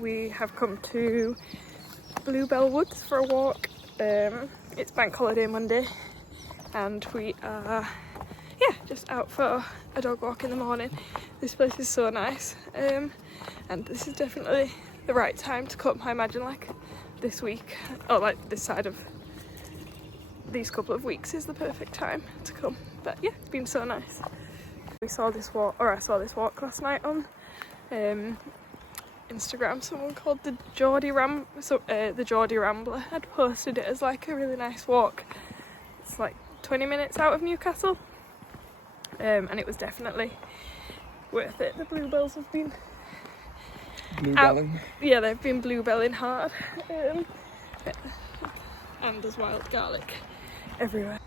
we have come to Bluebell Woods for a walk. It's Bank Holiday Monday and we are just out for a dog walk in the morning. This place is so nice, and this is definitely the right time to come. I imagine like this week, or like this side of these couple of weeks is the perfect time to come. But yeah, it's been so nice. I saw this walk last night on Instagram. Someone called the Geordie Rambler had posted it as like a really nice walk. It's like 20 minutes out of Newcastle, and it was definitely worth it. The bluebells have been bluebelling. Yeah, they've been bluebelling hard, and there's wild garlic everywhere.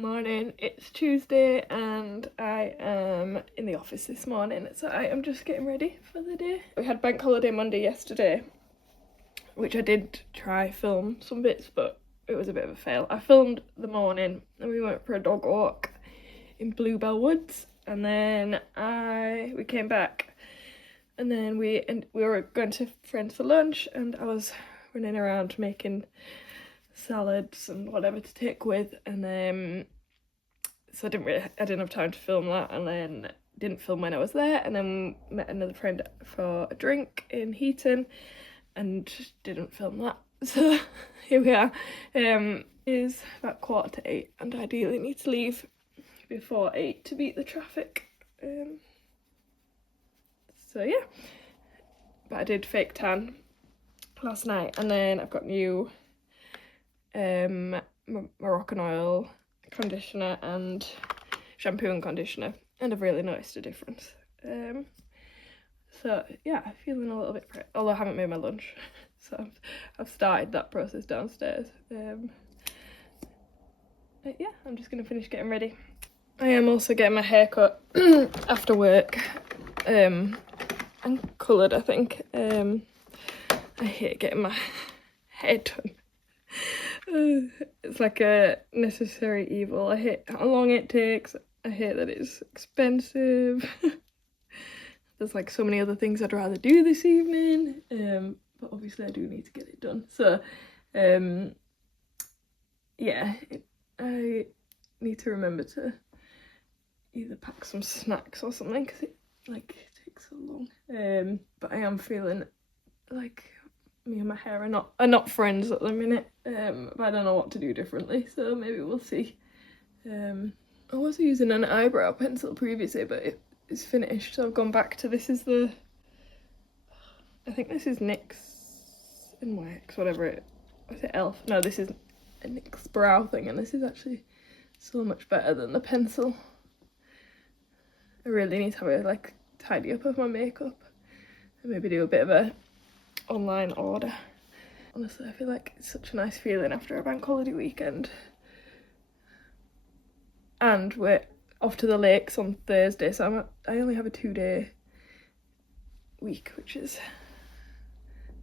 Morning, it's Tuesday and I am in the office this morning, so I am just getting ready for the day. We had Bank Holiday Monday yesterday, which I did try film some bits, but it was a bit of a fail. I filmed the morning and we went for a dog walk in Bluebell Woods, and then we came back and then we were going to friends for lunch, and I was running around making salads and whatever to take with, and then so I didn't have time to film that, and then didn't film when I was there, and then met another friend for a drink in Heaton and didn't film that. So here we are. It is about 7:45 and I ideally need to leave before 8 to beat the traffic. So yeah, but I did fake tan last night, and then I've got new Moroccan oil conditioner and shampoo and conditioner, and I've really noticed a difference. So yeah, I'm feeling a little bit although I haven't made my lunch, so I've started that process downstairs. But yeah, I'm just gonna finish getting ready. I am also getting my hair cut after work, and coloured, I think. I hate getting my hair done. It's like a necessary evil. I hate how long it takes. I hate that it's expensive. There's like so many other things I'd rather do this evening, but obviously I do need to get it done. So yeah, I need to remember to either pack some snacks or something, because it takes so long. But I am feeling like me and my hair are not friends at the minute, but I don't know what to do differently, so maybe we'll see. I was using an eyebrow pencil previously, but it's finished, so I've gone back to I think this is NYX and Wax, whatever it was. It Elf? No, this is a NYX brow thing, and this is actually so much better than the pencil. I really need to have a tidy up of my makeup and maybe do a bit of a online order. Honestly, I feel like it's such a nice feeling after a bank holiday weekend, and we're off to the lakes on Thursday, so I only have a 2-day week, which is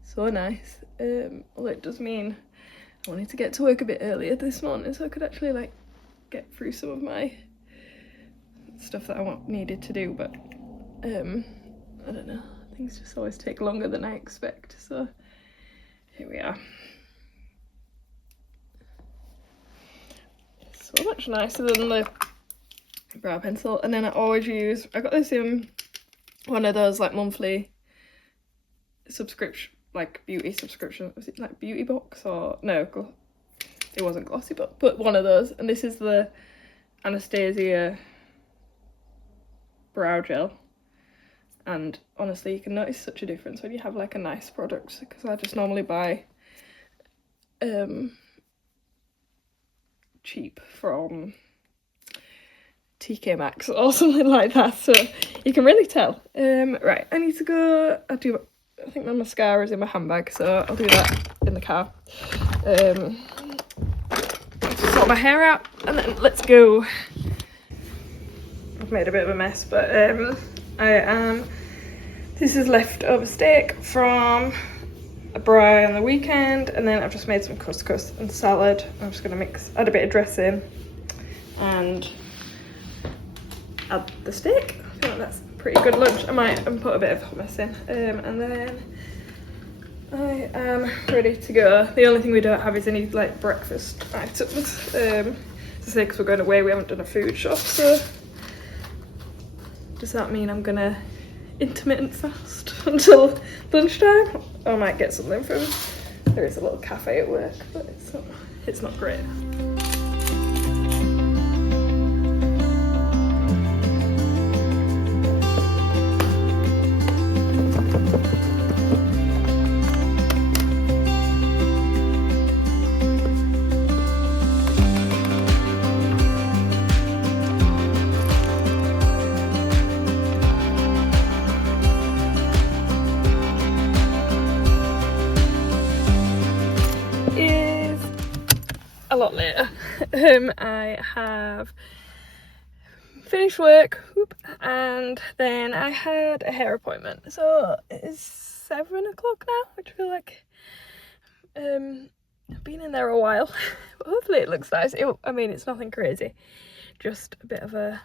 so nice. Although it does mean I wanted to get to work a bit earlier this morning so I could actually get through some of my stuff that I needed to do, but I don't know, things just always take longer than I expect, so here we are. So much nicer than the brow pencil. And then I got this in one of those monthly subscription, beauty subscription. Was it Beauty Box or no? It wasn't Glossy Box, but one of those. And this is the Anastasia brow gel. And honestly, you can notice such a difference when you have like a nice product, because I just normally buy cheap from TK Maxx or something like that, so you can really tell. Right, I need to go. I think my mascara is in my handbag, so I'll do that in the car. Sort my hair out and then let's go. I've made a bit of a mess, but this is leftover steak from a braai on the weekend, and then I've just made some couscous and salad. I'm just gonna add a bit of dressing and add the steak. I feel like that's a pretty good lunch. I might put a bit of hummus in, and then I am ready to go. The only thing we don't have is any like breakfast items. To say, because we're going away, we haven't done a food shop, so does that mean I'm gonna intermittent fast until lunchtime? Or I might get something from, there is a little cafe at work, but it's not great. A lot later. I have finished work, and then I had a hair appointment, so it is 7 o'clock now, which I feel like I've been in there a while. But hopefully it looks nice. I mean, it's nothing crazy, just a bit of a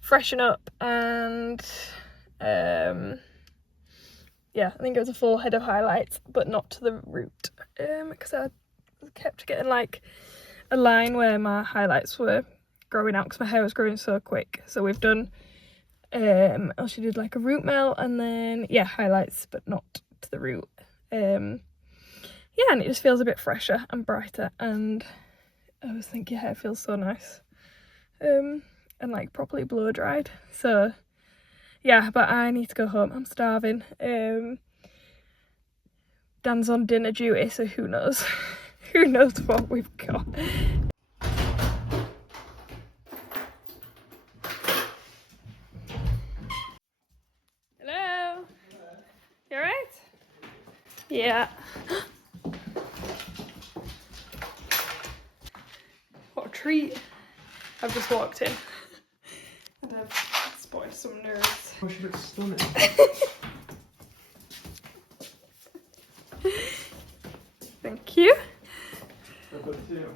freshen up, and yeah, I think it was a full head of highlights, but not to the root, because I kept getting like a line where my highlights were growing out because my hair was growing so quick. So we've done she did like a root melt, and then highlights, but not to the root. And it just feels a bit fresher and brighter, and I was thinking your hair feels so nice, and like properly blow dried. So but I need to go home. I'm starving. Dan's on dinner duty, so who knows. Who knows what we've got. Hello? You alright? Yeah. What a treat. I've just walked in and I've spotted some nerds. Oh, she looks stunning. Thank you. I've got two.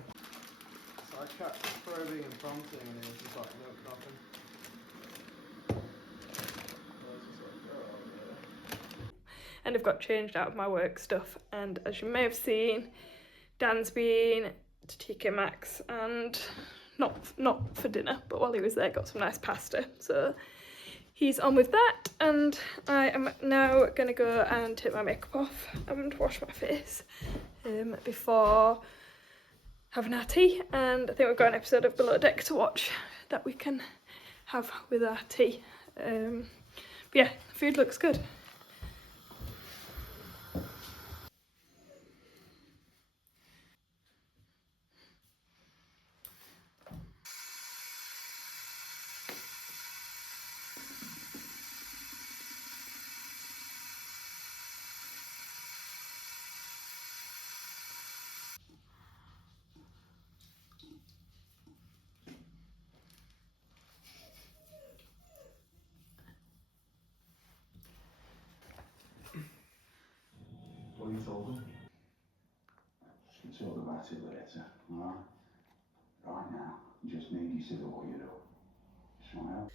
So I kept probing and prompting, and it was just like, nope, nothing. And I've got changed out of my work stuff, and as you may have seen, Dan's been to TK Maxx, and not for dinner, but while he was there got some nice pasta, so he's on with that, and I am now gonna go and take my makeup off and wash my face before having our tea. And I think we've got an episode of Below Deck to watch that we can have with our tea. But yeah, food looks good. What have you told them? You can talk about it later, alright? Right now, you just need you to do what you do. Just want help?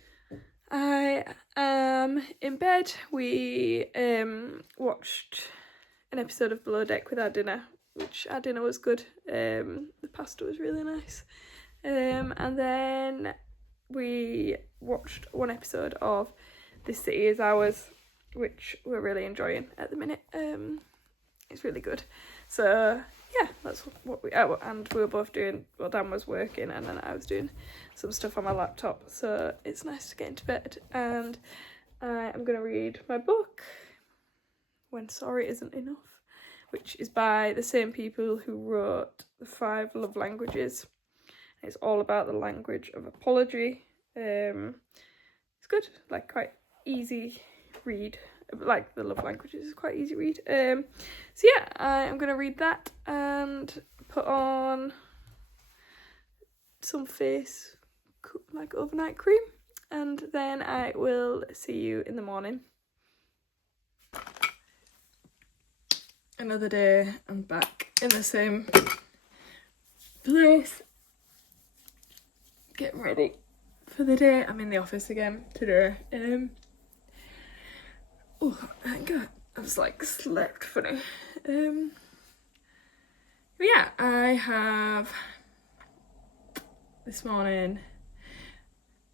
I am in bed. We watched an episode of Below Deck with our dinner, which our dinner was good. The pasta was really nice. And then we watched one episode of This City Is Ours, which we're really enjoying at the minute. It's really good. So yeah, that's what we and we were both doing, well, Dan was working and then I was doing some stuff on my laptop, so it's nice to get into bed. And I am going to read my book, When Sorry Isn't Enough, which is by the same people who wrote The 5 Love Languages. It's all about the language of apology. It's good, like quite easy read. Like the love languages is quite easy read. So yeah, I am going to read that and put on some face like overnight cream, and then I will see you in the morning. Another day, I'm back in the same place, getting ready for the day. I'm in the office again today. Oh, thank God, I was like slept funny. Yeah, I have this morning.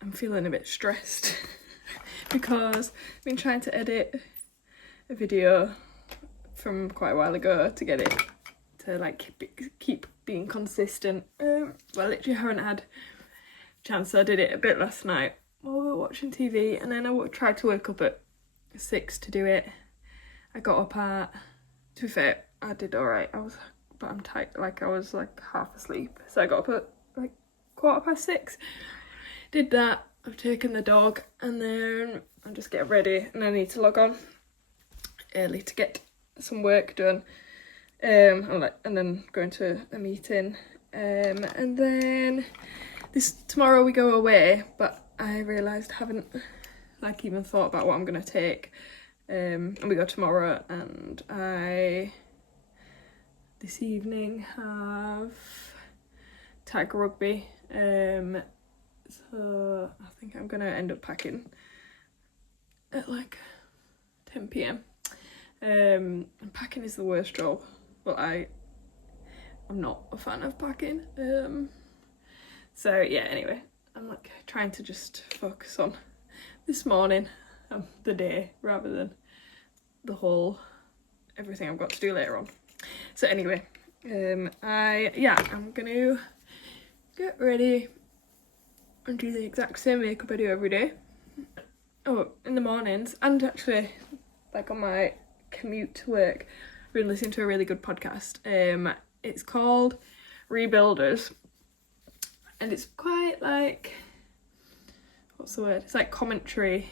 I'm feeling a bit stressed because I've been trying to edit a video from quite a while ago to get it to like keep being consistent. Well, I literally haven't had a chance. So I did it a bit last night while we were watching TV, and then I tried to wake up at 6 to do it. I got up at, to be fair, I did alright. But I'm tight, like I was like half asleep. So I got up at like 6:15. Did that. I've taken the dog, and then I'm just getting ready, and I need to log on early to get some work done. And then going to a meeting. And then tomorrow we go away, but I realised I haven't like even thought about what I'm gonna take. And we go tomorrow, and I this evening have tag rugby. So I think I'm gonna end up packing at like 10 p.m. And packing is the worst job. Well, I'm not a fan of packing. So yeah, anyway, I'm like trying to just focus on this morning, the day, rather than the whole everything I've got to do later on. So anyway, I'm gonna get ready and do the exact same makeup I do every day. Oh, in the mornings, and actually like on my commute to work, I've been listening to a really good podcast. It's called Rebuilders, and it's quite like, what's the word? It's like commentary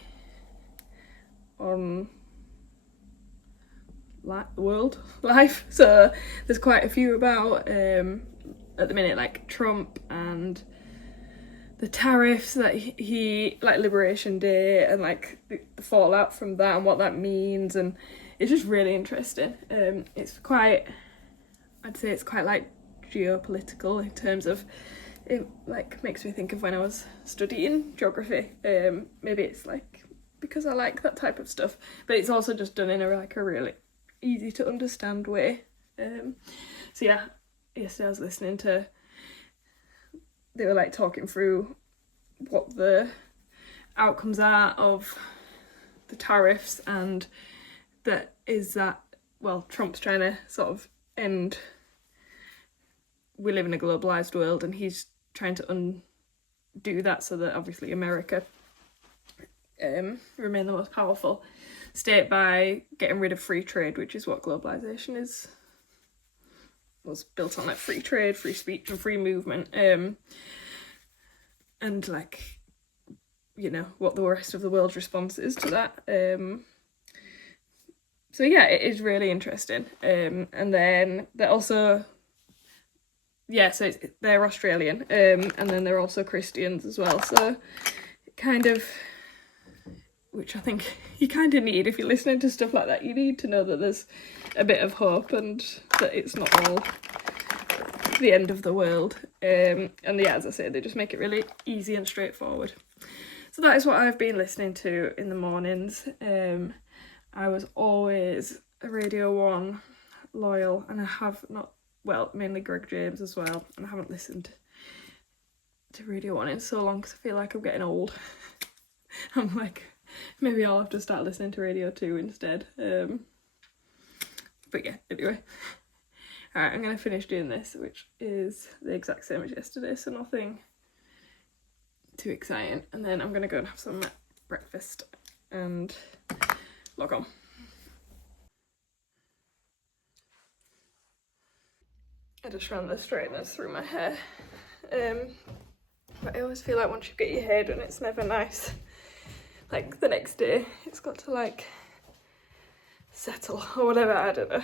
on world life. So there's quite a few about at the minute, like Trump and the tariffs that he like Liberation Day, and like the fallout from that and what that means, and it's just really interesting. It's quite, I'd say it's quite like geopolitical in terms of, it like makes me think of when I was studying geography. Maybe it's like because I like that type of stuff, but it's also just done in a really easy to understand way. So yeah, yesterday I was listening to, they were like talking through what the outcomes are of the tariffs, and that well, Trump's trying to sort of end, we live in a globalised world, and he's trying to undo that so that obviously America remain the most powerful state by getting rid of free trade, which is what globalisation was built on, like free trade, free speech and free movement, and like, you know, what the rest of the world's response is to that. So yeah, it is really interesting. And then they're also, so they're Australian, and then they're also Christians as well, so kind of, which I think you kind of need if you're listening to stuff like that. You need to know that there's a bit of hope and that it's not all the end of the world. And yeah, as I say, they just make it really easy and straightforward. So that is what I've been listening to in the mornings. I was always a Radio 1 loyal, and I have not, well, mainly Greg James as well, and I haven't listened to Radio 1 in so long because I feel like I'm getting old. I'm like, maybe I'll have to start listening to Radio 2 instead. But yeah, anyway. Alright, I'm going to finish doing this, which is the exact same as yesterday, so nothing too exciting. And then I'm going to go and have some breakfast and log on. I just ran the straighteners through my hair. But I always feel like once you get your hair done, it's never nice. Like the next day, it's got to like settle or whatever, I don't know.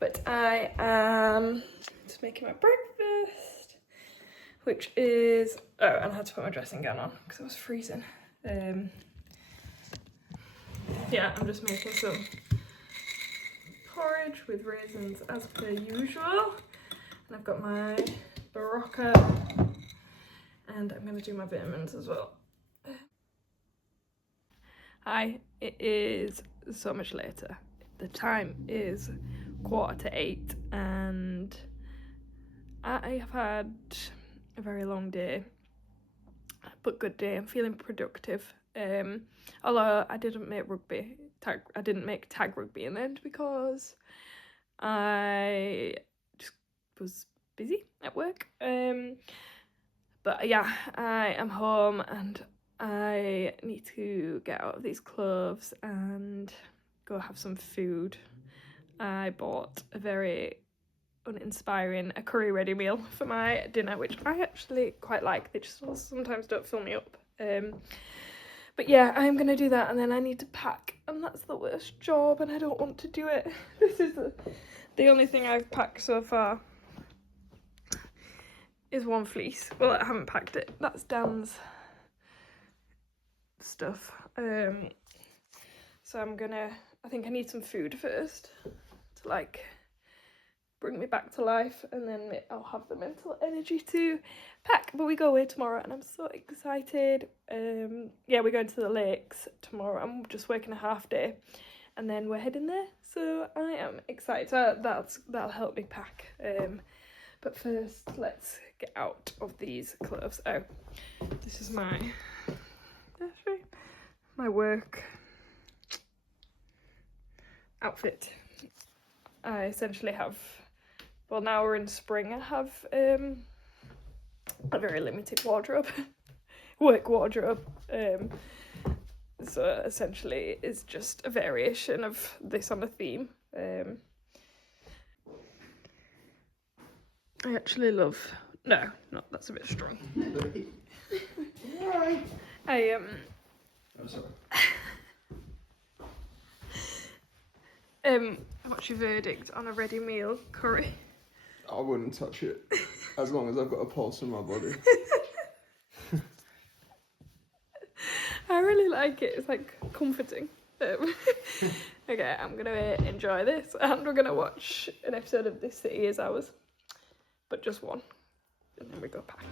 But I am just making my breakfast, which is, oh, and I had to put my dressing gown on because it was freezing. Yeah, I'm just making some porridge with raisins as per usual. And I've got my Barocca, and I'm going to do my vitamins as well. Hi, it is so much later. The time is 7:45 and I have had a very long day, but good day. I'm feeling productive. Although I didn't make tag rugby in the end because I just was busy at work. But yeah, I am home and I need to get out of these clothes and go have some food. I bought a very uninspiring curry ready meal for my dinner, which I actually quite like. They just sometimes don't fill me up. But yeah, I'm gonna do that, and then I need to pack, and that's the worst job, and I don't want to do it. This is the only thing I've packed so far is one fleece. Well, I haven't packed it. That's Dan's stuff. So I think I need some food first to like bring me back to life, and then I'll have the mental energy to pack. But we go away tomorrow and I'm so excited. Yeah, we're going to the lakes tomorrow. I'm just working a half day and then we're heading there, so I am excited. So that'll help me pack. But first let's get out of these clothes. Oh, this is my work outfit. I essentially have, well, now we're in spring, I have a very limited wardrobe, work wardrobe. So essentially it's just a variation of this on a theme. I actually love, no, that's a bit strong. I'm sorry. What's your verdict on a ready meal curry? I wouldn't touch it as long as I've got a pulse in my body. I really like it. It's like comforting. Okay, I'm gonna enjoy this, and we're gonna watch an episode of This City Is Ours, but just one, and then we go pack.